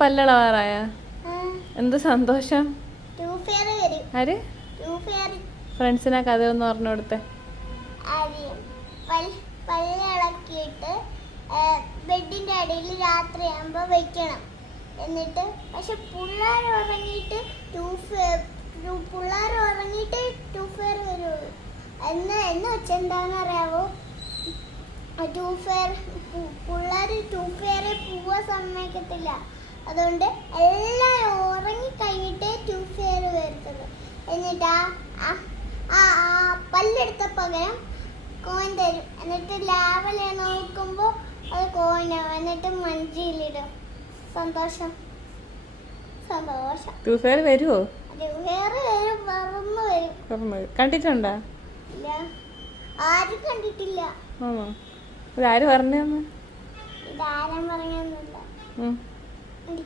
പല്ലളവാറായ എന്ത് സന്തോഷം. ആര് ഫ്രണ്ട്സിനെ കഥ ഒന്ന് പറഞ്ഞു കൊടുത്തേ. പല്ലിളക്കിയിട്ട് ബെഡിന്റെ അടിയിൽ രാത്രിയാകുമ്പോ വെക്കണം. എന്നിട്ട് പക്ഷെ പിള്ളേർ ഉറങ്ങിയിട്ട് ടൂഫെയർ വരുള്ളൂ. എന്ന് വെച്ചെന്താന്ന് അറിയാവോ, പിള്ളേർ ടൂഫെയറെ പോവാൻ സമ്മതിക്കത്തില്ല. അതുകൊണ്ട് എല്ലാവരും ഉറങ്ങി കഴിഞ്ഞിട്ടേ ടൂഫെയർ വരത്തുള്ളൂ. എന്നിട്ട് ആ പല്ലെടുത്ത പകരം കോയിൻ തരും. എന്നിട്ട് ലാവലെ നോക്കുമ്പോ അത് കോയിനാവും. എന്നിട്ട് മഞ്ചിയിലിടും. സന്തോഷം സന്തോഷം. ടൂഫെയർ വരുമോ? ടൂഫെയർ വരും, പറന്ന് വരും. കണ്ടിട്ടുണ്ടോ? ഇല്ല, ആരും കണ്ടിട്ടില്ല. ഇതാര് പറഞ്ഞു? ഇതാരും പറഞ്ഞൊന്നുമില്ല.